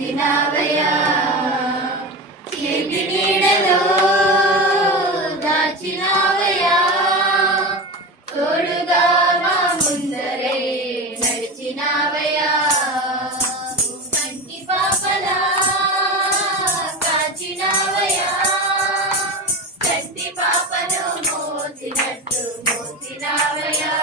మోసినావయ్యా చేతి నీడలో దాచినావయ్యా తోడుగా మా ముందరే నడిచినావయ్యా కంటి పాపలా కాచినావయ్యా కంటి పాపను మోసినట్టు మోసినావయ్యా